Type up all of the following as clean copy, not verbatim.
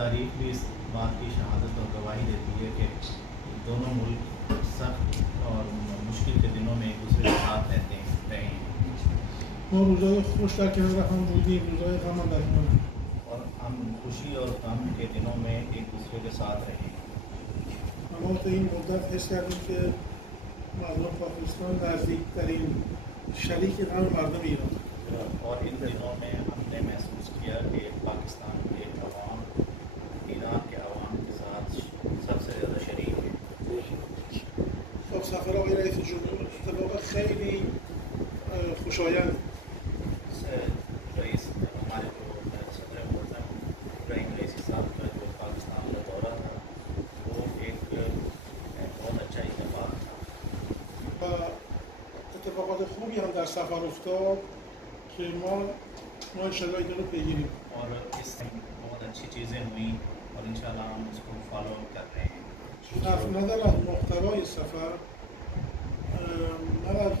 تاریخ بھی اس بات کی شہادت اور گواہی دیتی ہے کہ دونوں ملک سخت اور مشکل کے دنوں میں ایک دوسرے کے ساتھ رہے ہیں. ما روزای خوش در کنار هم بودیم، روزای غم هم در کنار. اور ہم خوشی اور غم کے دنوں میں ایک دوسرے کے ساتھ رہے ہیں. ما تا این مدت حس کردیم که مردم پاکستان نزدیکترین شریک غم مردم ایران. اور ان دنوں میں ہم نے محسوس کیا کہ پاکستان کے عوام ایران کے عوام کے ساتھ سب سے زیادہ شریک ہیں. خب سفر آقای رئیس جمهور اتفاق خیلی خوشایند. رئیس ہمارے جو صدر معظم ابراہیم رئیسی صاحب کا جو پاکستان کا دورہ تھا وہ ایک بہت اچھا اتفاق تھا. اتفاقات خوبی هم در سفر افتاد که ما انشاءاللہ اینا رو پیگیریم. اور اس میں بہت اچھی چیزیں ہوئیں اور انشاءاللہ ہم اس کو فالو اپ کر رہے ہیں. حرف نزن از محتوای سفر، من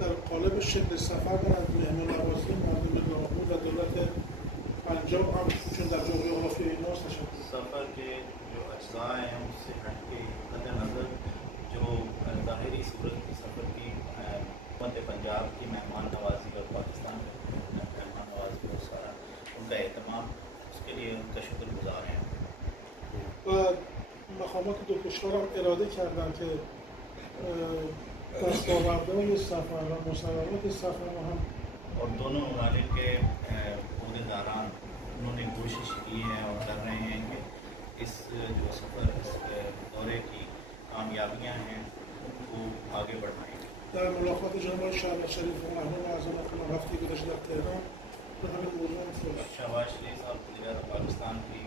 در قالب شکل سفر من از مهمان نوازی مردم لاهور و دولت پنجاب هم چون در جغرافی ایناست تشکر. سفر کے جو اجزاء ہیں اس سے ہٹ کے قطع نظر جو ظاہری صورت کی سفر کی حکومت پنجاب کی مہمان نوازی اور پاکستان کی مہمان نوازی اور سارا ان کا اہتمام، اس کے لیے ان کا شکر گزار ہیں. و مقامات دو کشور هم اراده کردن که دستاوردهای سفر و مصوبات سفر رو هم اور دونوں ممالک کے عہدیداران انہوں نے کوشش کی ہے اور کر رہے ہیں کہ اس جو سفر اس دورے کی کامیابیاں ہیں ان کو آگے بڑھائیں. در ملاقات جناب شهباز شریف و مهمان اعظم کنار هفته گذشته در تهران به همین موضوع صحبت. شہباز شریف صاحب وزیر اعظم پاکستان کی